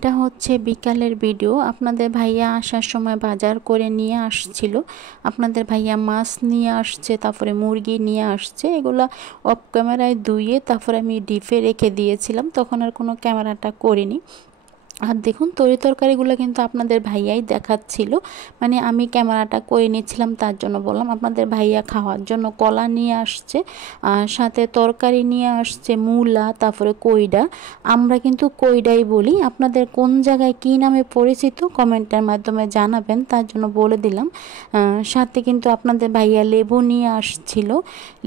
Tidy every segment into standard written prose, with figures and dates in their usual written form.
এটা হচ্ছে বিকালের ভিডিও। আপনাদের ভাইয়া আসার সময় বাজার করে নিয়ে আসছিল। আপনাদের ভাইয়া মাছ নিয়ে আসছে, তারপরে মুরগি নিয়ে আসছে। এগুলা অফ ক্যামেরায় ধুয়ে তারপরে আমি ডিপে রেখে দিয়েছিলাম, তখন আর কোনো ক্যামেরাটা করিনি। আর দেখুন তরকারিগুলো কিন্তু আপনাদের ভাইয়াই দেখাচ্ছিল, মানে আমি ক্যামেরাটা করে নিচ্ছিলাম। তার জন্য বললাম, আপনাদের ভাইয়া খাওয়ার জন্য কলা নিয়ে আসছে, সাথে তরকারি নিয়ে আসছে মূলা, তারপরে কইডা। আমরা কিন্তু কইডাই বলি, আপনাদের কোন জায়গায় কী নামে পরিচিত কমেন্টের মাধ্যমে জানাবেন, তার জন্য বলে দিলাম। সাথে কিন্তু আপনাদের ভাইয়া লেবু নিয়ে আসছিল,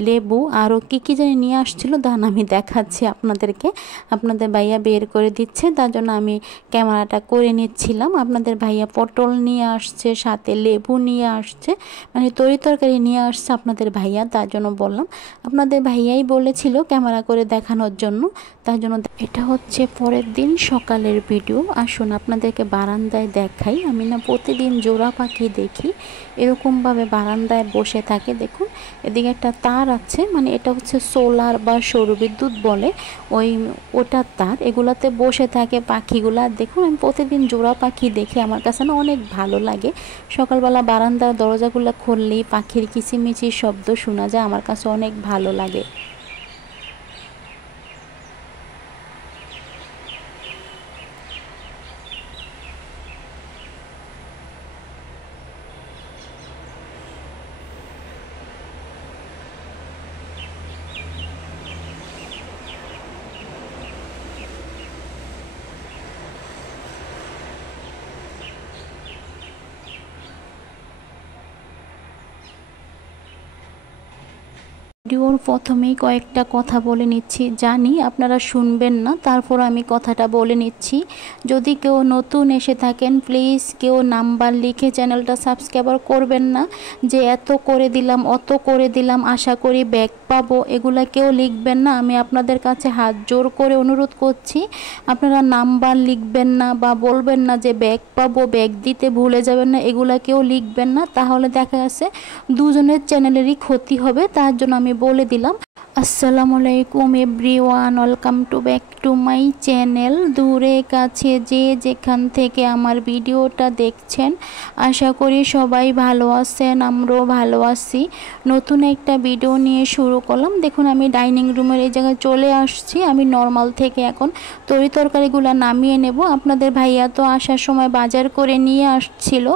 লেবু আরও কী জানি নিয়ে আসছিল, দান আমি দেখাচ্ছি আপনাদেরকে। আপনাদের ভাইয়া বের করে দিচ্ছে, তার জন্য আমি ক্যামেরাটা করে নিচ্ছিলাম। আপনাদের ভাইয়া পটল নিয়ে আসছে, সাথে লেবু নিয়ে আসছে, মানে তরকারি নিয়ে আসছে আপনাদের ভাইয়া। তার জন্য বললাম, আপনাদের ভাইয়াই বলেছিল ক্যামেরা করে দেখানোর জন্য, তার জন্য। এটা হচ্ছে পরের দিন সকালের ভিডিও। আসুন আপনাদেরকে বারান্দায় দেখাই। আমি না প্রতিদিন জোড়া পাখি দেখি, এরকমভাবে বারান্দায় বসে থাকে। দেখুন এদিকে একটা তার আছে, মানে এটা হচ্ছে সোলার বা সৌরবিদ্যুৎ বলে, ওটার তার। এগুলাতে বসে থাকে পাখিগুলা। দেখুন আমি প্রতিদিন জোড়া পাখি দেখি, আমার কাছে না অনেক ভালো লাগে। সকালবেলা বারান্দার দরজাগুলো খুললেই পাখির কিচিমিচির শব্দ শোনা যায়, আমার কাছে অনেক ভালো লাগে। ভিডিওর প্রথমেই কয়েকটা কথা বলে নিচ্ছি, জানি আপনারা শুনবেন না, তারপর আমি কথাটা বলে নিচ্ছি। যদি কেউ নতুন এসে থাকেন, প্লিজ কেউ নাম্বার লিখে চ্যানেলটা সাবস্ক্রাইব করবেন না, যে এত করে দিলাম অত করে দিলাম আশা করি ব্যাক পাবো, এগুলা কেউ লিখবেন না। আমি আপনাদের কাছে হাত জোর করে অনুরোধ করছি, আপনারা নাম্বার লিখবেন না বা বলবেন না যে ব্যাক পাবো, ব্যাক দিতে ভুলে যাবেন না, এগুলা কেউ লিখবেন না। তাহলে দেখা যাচ্ছে দুজনের চ্যানেলেরই ক্ষতি হবে। তার জন্য আমি বলে দিলাম। আসসালামু আলাইকুম everyone, welcome to back to my channel. দূরে কাছে যে যেখান থেকে আমার ভিডিওটা দেখছেন, আশা করি সবাই ভালো আছেন, আমরাও ভালো আছি। নতুন একটা ভিডিও নিয়ে শুরু করলাম। দেখুন আমি ডাইনিং রুমের এই জায়গায় চলে আসছি। আমি নর্মাল থেকে এখন তরকারিগুলো নামিয়ে নেব। আপনাদের ভাইয়া তো আসার সময় বাজার করে নিয়ে আসছিল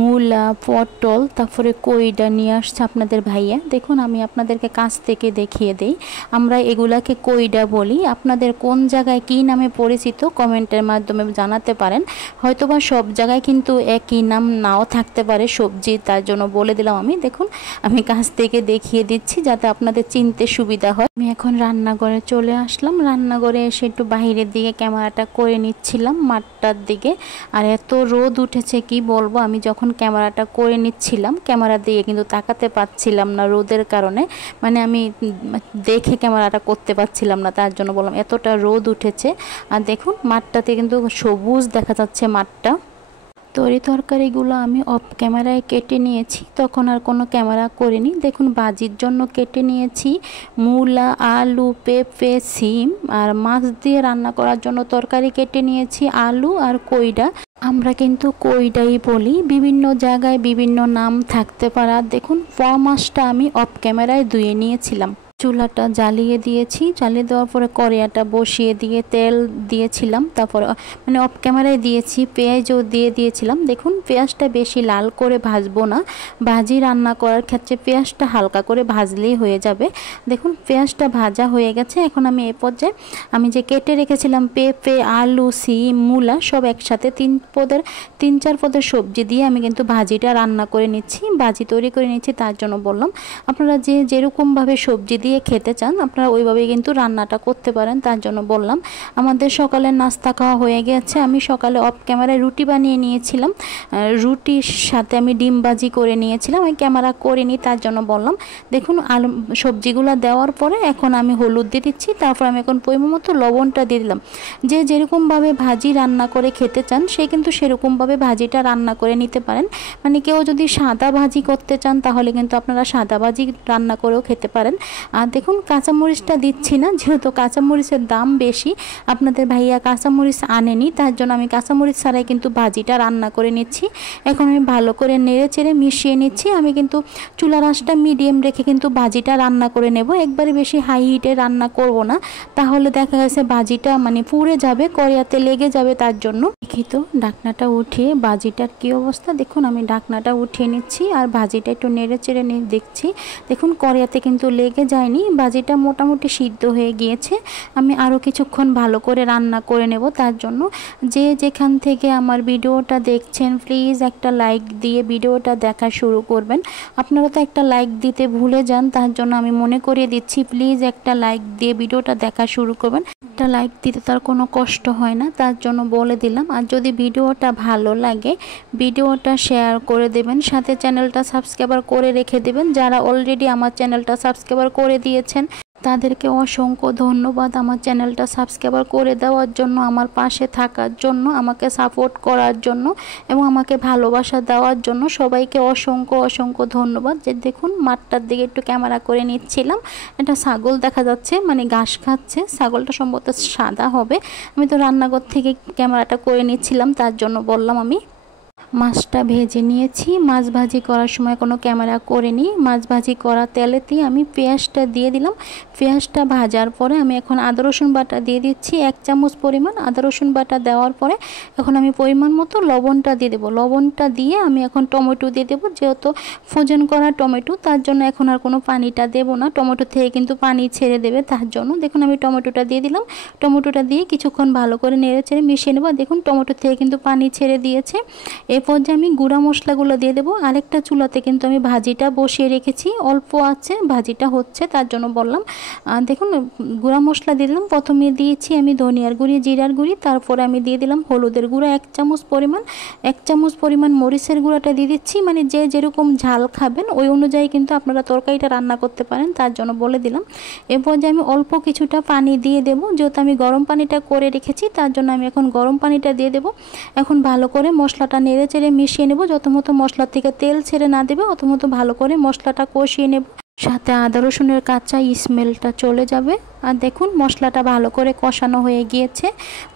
মূলা, পটল, তারপরে কইডা নিয়ে আসছে আপনাদের ভাইয়া। দেখুন আমি আপনাদেরকে কাছ থেকে দেখিয়ে দেই, আমরা এগুলাকে কইডা বলি। আপনাদের কোন জায়গায় কী নামে পরিচিত কমেন্টের মাধ্যমে জানাতে পারেন। হয়তোবা সব জায়গায় কিন্তু একই নাম নাও থাকতে পারে সবজি, তার জন্য বলে দিলাম আমি। দেখুন আমি কাছ থেকে দেখিয়ে দিচ্ছি যাতে আপনাদের চিনতে সুবিধা হয়। আমি এখন রান্নাঘরে চলে আসলাম। রান্নাঘরে এসে একটু বাইরের দিকে ক্যামেরাটা করে নিচ্ছিলাম, মাঠটার দিকে। আর এত রোদ উঠেছে কি বলবো, আমি যখন ক্যামেরাটা করে নিচ্ছিলাম ক্যামেরা দিয়ে কিন্তু তাকাতে পাচ্ছিলাম না রোদের কারণে, মানে আমি দেখে ক্যামেরাটা করতে পারছিলাম না। তার জন্য বললাম এতটা রোদ উঠেছে। আর দেখুন মাঠটাতে কিন্তু সবুজ দেখা যাচ্ছে মাঠটা। তরকারিগুলো আমি অফ ক্যামেরায় কেটে নিয়েছি, তখন আর কোনো ক্যামেরা করিনি। দেখুন ভাজির জন্য কেটে নিয়েছি মূলা, আলু, পেঁপে, সিম। আর মাছ দিয়ে রান্না করার জন্য তরকারি কেটে নিয়েছি আলু আর কইডা। আমরা কিন্তু কইডাই বলি, বিভিন্ন জায়গায় বিভিন্ন নাম থাকতে পারে। দেখুন পোয়া মাছটা আমি অফ ক্যামেরায় ধুয়ে নিয়েছিলাম। চুলাটা জ্বালিয়ে দিয়েছি, জ্বালিয়ে দেওয়ার পরে কড়াইটা বসিয়ে দিয়ে তেল দিয়েছিলাম, তারপর মানে অফ ক্যামেরায় দিয়েছি, পেঁয়াজও দিয়ে দিয়েছিলাম। দেখুন পেঁয়াজটা বেশি লাল করে ভাজবো না, ভাজি রান্না করার ক্ষেত্রে পেঁয়াজটা হালকা করে ভাজলেই হয়ে যাবে। দেখুন পেঁয়াজটা ভাজা হয়ে গেছে। এখন আমি এ পর্যায়ে আমি যে কেটে রেখেছিলাম পেঁপে, আলু, সিম, মূলা সব একসাথে 3-4 পদের সবজি দিয়ে আমি কিন্তু ভাজিটা রান্না করে নিচ্ছি, ভাজি তৈরি করে নিচ্ছি। তার জন্য বললাম আপনারা যেরকমভাবে সবজি দিয়ে খেতে চান আপনারা ওইভাবেই কিন্তু রান্নাটা করতে পারেন। তার জন্য বললাম। আমাদের সকালের নাস্তা খাওয়া হয়ে গেছে। আমি সকালে অফ ক্যামেরায় রুটি বানিয়ে নিয়েছিলাম, রুটির সাথে আমি ডিম ভাজি করে নিয়েছিলাম, আমি ক্যামেরা করিনি। তার জন্য বললাম। দেখুন আলু সবজিগুলো দেওয়ার পরে এখন আমি হলুদ দিয়ে দিচ্ছি, তারপর আমি এখন পরিমাণ মতো লবণটা দিয়ে দিলাম। যে যেরকমভাবে ভাজি রান্না করে খেতে চান সে কিন্তু সেরকমভাবে ভাজিটা রান্না করে নিতে পারেন। মানে কেউ যদি সাদা ভাজি করতে চান তাহলে কিন্তু আপনারা সাদা ভাজি রান্না করেও খেতে পারেন। আর দেখুন কাঁচামরিচটা দিচ্ছি না, যেহেতু কাঁচামরিচের দাম বেশি, আপনাদের ভাইয়া কাঁচামরিচ আনেনি, তার জন্য আমি কাঁচামরিচ ছাড়াই কিন্তু ভাজিটা রান্না করে নিচ্ছি। এখন আমি ভালো করে নেড়ে চেড়ে মিশিয়ে নিচ্ছি। আমি কিন্তু চুলার আঁচটা মিডিয়াম রেখে কিন্তু ভাজিটা রান্না করে নেব, একবারে বেশি হাই হিটে রান্না করব না, তাহলে দেখা গেছে ভাজিটা মানে পুড়ে যাবে, কড়াইতে লেগে যাবে। তার জন্য দেখি তো ঢাকনাটা উঠিয়ে ভাজিটার কি অবস্থা। দেখুন আমি ঢাকনাটা উঠিয়ে নিচ্ছি আর ভাজিটা একটু নেড়ে চেড়ে দেখছি। দেখুন কড়াইতে কিন্তু লেগে যায়নি, ভাজিটা মোটামুটি সিদ্ধ হয়ে গিয়েছে। আমি আরও কিছুক্ষণ ভালো করে রান্না করে নেব। তার জন্য যে যেখান থেকে আমার ভিডিওটা দেখছেন প্লিজ একটা লাইক দিয়ে ভিডিওটা দেখা শুরু করবেন। আপনারা তো একটা লাইক দিতে ভুলে যান, তার জন্য আমি মনে করিয়ে দিচ্ছি প্লিজ একটা লাইক দিয়ে ভিডিওটা দেখা শুরু করবেন। একটা লাইক দিতে তার কোনো কষ্ট হয় না, তার জন্য বলে দিলাম। আর যদি ভিডিওটা ভালো লাগে ভিডিওটা শেয়ার করে দেবেন, সাথে চ্যানেলটা সাবস্ক্রাইব করে রেখে দেবেন। যারা অলরেডি আমার চ্যানেলটা সাবস্ক্রাইব করে দিয়েছেন তাদেরকে অসংখ্য ধন্যবাদ আমার চ্যানেলটা সাবস্ক্রাইব করে দেওয়ার জন্য, আমার পাশে থাকার জন্য, আমাকে সাপোর্ট করার জন্য এবং আমাকে ভালোবাসা দেওয়ার জন্য সবাইকে অসংখ্য অসংখ্য ধন্যবাদ। যে দেখুন মাঠটার দিকে একটু ক্যামেরা করে নিচ্ছিলাম, এটা ছাগল দেখা যাচ্ছে, মানে ঘাস খাচ্ছে। ছাগলটা সম্ভবত সাদা হবে। আমি তো রান্নাঘর থেকে ক্যামেরাটা করে নিচ্ছিলাম, তার জন্য বললাম। আমি মাছটা ভেজে নিয়েছি। মাছ ভাজি করার সময় কোনো ক্যামেরা করিনি। মাছ ভাজি করা তেলেতেই আমি পেঁয়াজটা দিয়ে দিলাম। পেঁয়াজটা ভাজার পরে আমি এখন আদা রসুন বাটা দিয়ে দিচ্ছি 1 চামচ পরিমাণ। আদা রসুন বাটা দেওয়ার পরে এখন আমি পরিমাণ মতো লবণটা দিয়ে দেবো। লবণটা দিয়ে আমি এখন টমেটো দিয়ে দেবো, যেহেতু ফ্রোজেন করা টমেটো, তার জন্য এখন আর কোনো পানিটা দেবো না। টমেটো থেকে কিন্তু পানি ছেড়ে দেবে, তার জন্য দেখুন আমি টমেটোটা দিয়ে দিলাম। টমেটোটা দিয়ে কিছুক্ষণ ভালো করে নেড়ে চেড়ে মিশিয়ে নেবো। দেখুন টমেটো থেকে কিন্তু পানি ছেড়ে দিয়েছে। এরপর যে আমি গুঁড়া মশলাগুলো দিয়ে দেবো। আরেকটা চুলাতে কিন্তু আমি ভাজিটা বসিয়ে রেখেছি, অল্প আছে ভাজিটা হচ্ছে, তার জন্য বললাম। দেখুন গুঁড়া মশলা দিয়ে দিলাম। প্রথমে দিয়েছি আমি ধনিয়ার গুঁড়ি, জিরার গুঁড়ি, তারপরে আমি দিয়ে দিলাম হলুদের গুঁড়া 1 চামচ পরিমাণ। 1 চামচ পরিমাণ মরিচের গুঁড়াটা দিয়ে দিচ্ছি, মানে যে যেরকম ঝাল খাবেন ওই অনুযায়ী কিন্তু আপনারা তরকারিটা রান্না করতে পারেন, তার জন্য বলে দিলাম। এরপর যে আমি অল্প কিছুটা পানি দিয়ে দেবো, যেহেতু আমি গরম পানিটা করে রেখেছি, তার জন্য আমি এখন গরম পানিটা দিয়ে দেবো। এখন ভালো করে মশলাটা নেড়ে চেড়ে মিশিয়ে নেব। যত মতো মশলা থেকে তেল ছেড়ে না দেবে অত মতো ভালো করে মশলাটা কষিয়ে নেব, সাথে আদা রসুনের কাঁচা স্মেলটা চলে যাবে। আর দেখুন মশলাটা ভালো করে কষানো হয়ে গিয়েছে,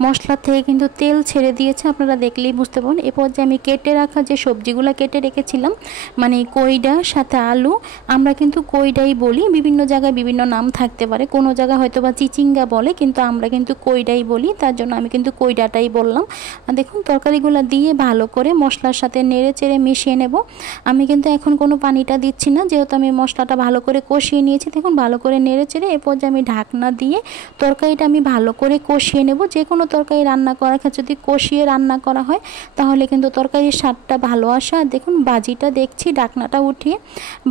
মশলা থেকে কিন্তু তেল ছেড়ে দিয়েছে, আপনারা দেখলেই বুঝতে পারবেন। এরপর যে আমি কেটে রাখা যে সবজিগুলো কেটে রেখেছিলাম, মানে কইডা সাথে আলু, আমরা কিন্তু কইডাই বলি, বিভিন্ন জায়গায় বিভিন্ন নাম থাকতে পারে, কোনো জায়গায় হয়তো বা চিচিঙ্গা বলে, কিন্তু আমরা কিন্তু কইডাই বলি, তার জন্য আমি কিন্তু কইডাটাই বললাম। আর দেখুন তরকারিগুলো দিয়ে ভালো করে মশলার সাথে নেড়ে চেড়ে মিশিয়ে নেব। আমি কিন্তু এখন কোনো পানিটা দিচ্ছি না, যেহেতু আমি মশলাটা ভালো করে কষিয়ে নিয়েছি। দেখুন ভালো করে নেড়ে চেড়ে এরপর যে আমি ঢাকনা দিয়ে তরকারিটা আমি ভালো করে কষিয়ে নেব। যে কোনো তরকারি রান্না করার ক্ষেত্রে যদি কষিয়ে রান্না করা হয় তাহলে কিন্তু তরকারির স্বাদটা ভালো আসে। আর দেখুন ভাজিটা দেখছি ঢাকনাটা উঠিয়ে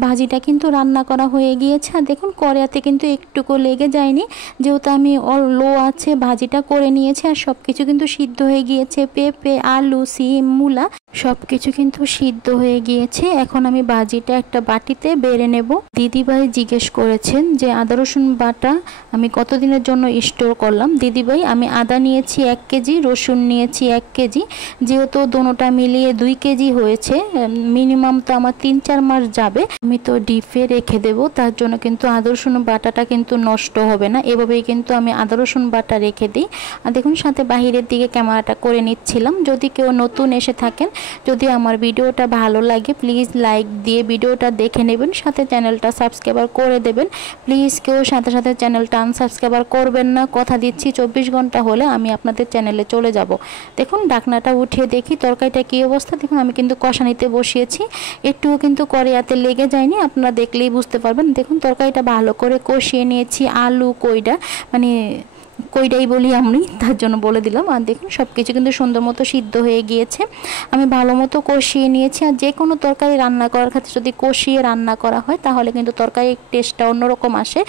ভাজিটা কিন্তু রান্না করা হয়ে গিয়েছে। আর দেখুন কড়াইতে কিন্তু একটুকু লেগে যায়নি, যেহেতু আমি লো আছে ভাজিটা করে নিয়েছি। আর সব কিছু কিন্তু সিদ্ধ হয়ে গিয়েছে, পেঁপে, আলু, সিম, মূলা সব কিছু কিন্তু সিদ্ধ হয়ে গিয়েছে। এখন আমি ভাজিটা একটা বাটিতে বেড়ে নেব। দিদিভাই জিজ্ঞেস করেছেন যে আদা রসুন বাটা আমি কতদিনের জন্য স্টোর করলাম। দিদিভাই আমি আদা নিয়েছি 1 কেজি, রসুন নিয়েছি 1 কেজি, যেহেতু দোনোটা মিলিয়ে 2 কেজি হয়েছে, মিনিমাম তো আমার 3-4 মাস যাবে। আমি তো ডিপে রেখে দেব, তার জন্য কিন্তু আদা রসুন বাটাটা কিন্তু নষ্ট হবে না, এভাবেই কিন্তু আমি আদা রসুন বাটা রেখে দিই। আর দেখুন সাথে বাহিরের দিকে ক্যামেরাটা করে নিচ্ছিলাম। যদি কেউ নতুন এসে থাকেন, যদি আমার ভিডিওটা ভালো লাগে প্লিজ লাইক দিয়ে ভিডিওটা দেখে নেবেন, সাথে চ্যানেলটা সাবস্ক্রাইব করে দেবেন। প্লিজ কেউ সাথে সাথে চ্যানেলটা আনসাবস্ক্রাইব করবেন না, কথা দিচ্ছি 24 ঘন্টা হলে আমি আপনাদের চ্যানেলে চলে যাব। দেখুন ঢাকনাটা উঠিয়ে দেখি তরকারিটা কী অবস্থা। দেখুন আমি কিন্তু কষানিতে বসিয়েছি, একটুও কিন্তু কড়াইতে লেগে যায়নি, আপনারা দেখলেই বুঝতে পারবেন। দেখুন তরকারিটা ভালো করে কষিয়ে নিয়েছি, আলু কইডা মানে কইডাই বলি আমি, তার জন্য বলে দিলাম। আর দেখুন সব কিছু কিন্তু সুন্দর মতো সিদ্ধ হয়ে গিয়েছে, আমি ভালো মতো কষিয়ে নিয়েছি। আর যে কোনো তরকারি রান্না করার ক্ষেত্রে যদি কষিয়ে রান্না করা হয় তাহলে কিন্তু তরকারির টেস্টটা অন্যরকম আসে,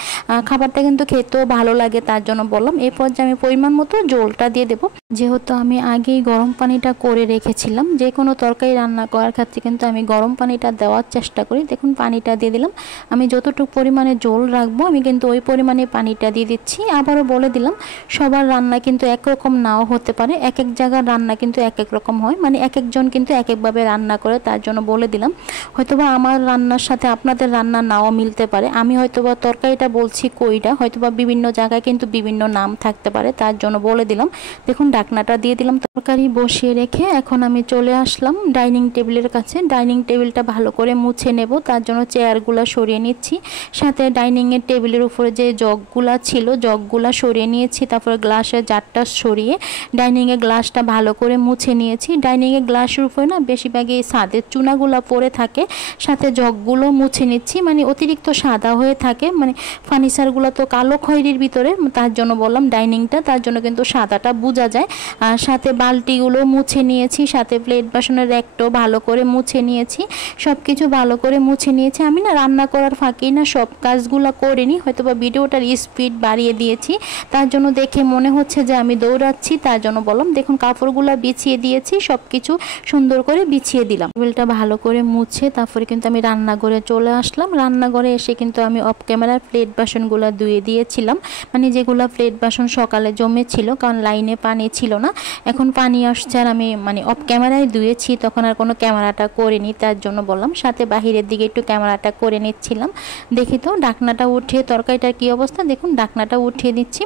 খাবারটা কিন্তু খেতেও ভালো লাগে, তার জন্য বললাম। এরপর যে আমি পরিমাণ মতো জলটা দিয়ে দেবো, যেহেতু আমি আগেই গরম পানিটা করে রেখেছিলাম। যে কোনো তরকারি রান্না করার ক্ষেত্রে কিন্তু আমি গরম পানিটা দেওয়ার চেষ্টা করি। দেখুন পানিটা দিয়ে দিলাম, আমি যতটুকু পরিমাণে জল রাখবো আমি কিন্তু ওই পরিমাণে পানিটা দিয়ে দিচ্ছি। আবারও বলে দিলাম সবার রান্না কিন্তু একরকম নাও হতে পারে, এক এক জায়গার রান্না কিন্তু এক এক রকম হয়, মানে এক একজন কিন্তু এক একভাবে রান্না করে, তার জন্য বলে দিলাম। হয়তোবা আমার রান্নার সাথে আপনাদের রান্না নাও মিলতে পারে। আমি হয়তোবা তরকারিটা বলছি কইটা, হয়তোবা বিভিন্ন জায়গায় কিন্তু বিভিন্ন নাম থাকতে পারে, তার জন্য বলে দিলাম। দেখুন ঢাকনাটা দিয়ে দিলাম, তরকারি বসিয়ে রেখে এখন আমি চলে আসলাম ডাইনিং টেবিলের কাছে। ডাইনিং টেবিলটা ভালো করে মুছে নেব, তার জন্য চেয়ারগুলো সরিয়ে নিচ্ছি, সাথে ডাইনিংয়ের টেবিলের উপরে যে জগগুলা ছিল জগগুলা সরিয়ে নিয়েছি, তারপরে গ্লাসের জারটা সরিয়ে ডাইনিংয়ে গ্লাসটা ভালো করে মুছে নিয়েছি। ডাইনিংয়ে গ্লাসের উপরে না বেশিরভাগই ছাদের চুনাগুলো পড়ে থাকে, সাথে জগগুলো মুছে নিচ্ছি, মানে অতিরিক্ত সাদা হয়ে থাকে, মানে ফার্নিচারগুলো তো কালো খয়েরির ভিতরে, তার জন্য বললাম ডাইনিংটা, তার জন্য কিন্তু সাদাটা বোঝা যায়। আর সাথে বালতিগুলো মুছে নিয়েছি, সাথে প্লেট বাসনের র্যাকটাও ভালো করে মুছে নিয়েছি, সব কিছু ভালো করে মুছে নিয়েছি। আমি না রান্না করার ফাঁকেই না সব কাজগুলো করিনি, হয়তো বা ভিডিওটার স্পিড বাড়িয়ে দিয়েছি, তার জন্য দেখে মনে হচ্ছে যে আমি দৌড়াচ্ছি, তার জন্য বললাম। দেখুন কাপড়গুলো বিছিয়ে দিয়েছি, সব কিছু সুন্দর করে বিছিয়ে দিলাম। টেবিলটা ভালো করে মুছে তারপরে কিন্তু আমি রান্নাঘরে চলে আসলাম। রান্নাঘরে এসে কিন্তু আমি অফ ক্যামেরার প্লেট বাসনগুলো ধুয়ে দিয়েছিলাম, মানে যেগুলো প্লেট বাসন সকালে জমেছিল, কারণ লাইনে পানি ছিল না, এখন পানি আসছে আর আমি মানে অফ ক্যামেরায় ধুয়েছি, তখন আর কোনো ক্যামেরাটা করিনি, তার জন্য বললাম। সাথে বাহিরের দিকে একটু ক্যামেরাটা করে নিচ্ছিলাম। দেখি তো ঢাকনাটা উঠিয়ে তরকারিটার কী অবস্থা, দেখুন ঢাকনাটা উঠিয়ে দিচ্ছি।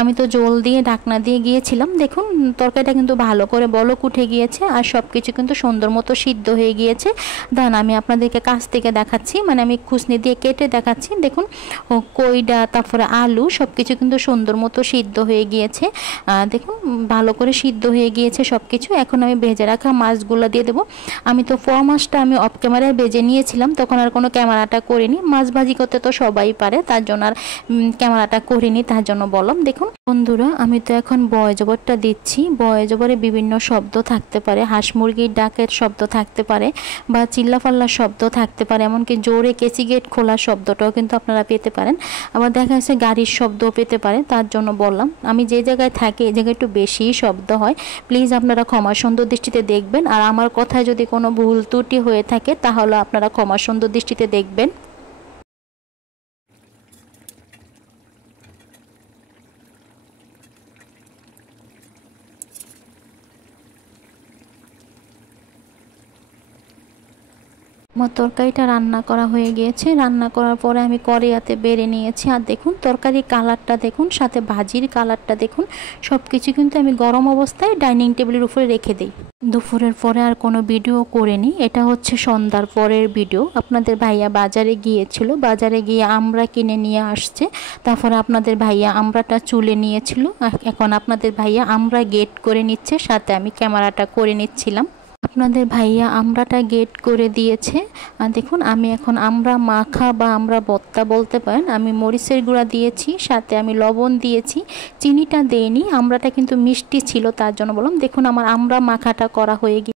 আমি তো জল দিয়ে ঢাকনা দিয়ে গিয়েছিলাম, দেখুন তরকারিটা কিন্তু ভালো করে বলক উঠে গিয়েছে আর সব কিছু কিন্তু সুন্দর মতো সিদ্ধ হয়ে গিয়েছে। দাঁড়ান আমি আপনাদেরকে কাছ থেকে দেখাচ্ছি, মানে আমি খুসনি দিয়ে কেটে দেখাচ্ছি। দেখুন কইডা তারপরে আলু সব কিছু কিন্তু সুন্দর মতো সিদ্ধ হয়ে গিয়েছে, দেখুন ভালো করে সিদ্ধ হয়ে গিয়েছে সব কিছু। এখন আমি ভেজে রাখা মাছগুলো দিয়ে দেবো। আমি তো পোয়া মাছটা আমি অফ ক্যামেরায় ভেজে নিয়েছিলাম, তখন আর কোনো ক্যামেরাটা করিনি, মাছ ভাজি করতে তো সবাই পারে, তার জন্য আর ক্যামেরাটা করিনি, তার জন্য বললাম। দেখুন বন্ধুরা আমি তো এখন বয়জবরটা দিচ্ছি। বয়জবরে বিভিন্ন শব্দ থাকতে পারে, হাঁস মুরগির ডাকের শব্দ থাকতে পারে, বা চিল্লাফাল্লার শব্দ থাকতে পারে, এমনকি জোরে কেসি গেট খোলার শব্দটাও কিন্তু আপনারা পেতে পারেন, আবার দেখা যাচ্ছে গাড়ির শব্দও পেতে পারে, তার জন্য বললাম। আমি যে জায়গায় থাকি এই জায়গায় একটু বেশি শব্দ হয়, প্লিজ আপনারা ক্ষমা সুন্দর দৃষ্টিতে দেখবেন। আর আমার কথায় যদি কোনো ভুল ত্রুটি হয়ে থাকে তাহলে আপনারা ক্ষমা সুন্দর দৃষ্টিতে দেখবেন। আমার তরকারিটা রান্না করা হয়ে গিয়েছে। রান্না করার পরে আমি কড়াইতে বেড়ে নিয়েছি, আর দেখুন তরকারির কালারটা দেখুন, সাথে ভাজির কালারটা দেখুন, সব কিছু কিন্তু আমি গরম অবস্থায় ডাইনিং টেবিলের উপরে রেখে দিই। দুপুরের পরে আর কোনো ভিডিও করিনি, এটা হচ্ছে সন্ধ্যার পরের ভিডিও। আপনাদের ভাইয়া বাজারে গিয়েছিল, বাজারে গিয়ে আমরা কিনে নিয়ে আসছে, তারপরে আপনাদের ভাইয়া আমড়াটা চুলে নিয়েছিল, এখন আপনাদের ভাইয়া আমরা গেট করে নিচ্ছে, সাথে আমি ক্যামেরাটা করে নিচ্ছিলাম। আপনাদের ভাইয়া আমড়াটা গেট করে দিয়েছে। আর দেখুন আমি এখন আমড়া মাখা বা আমড়া ভর্তা বলতে পারেন, আমি মরিচের গুঁড়া দিয়েছি, সাথে আমি লবণ দিয়েছি, চিনিটা দেইনি, আমড়াটা কিন্তু মিষ্টি ছিল, তার জন্য বললাম। দেখুন আমার আমড়া মাখাটা করা হয়ে গিয়েছে।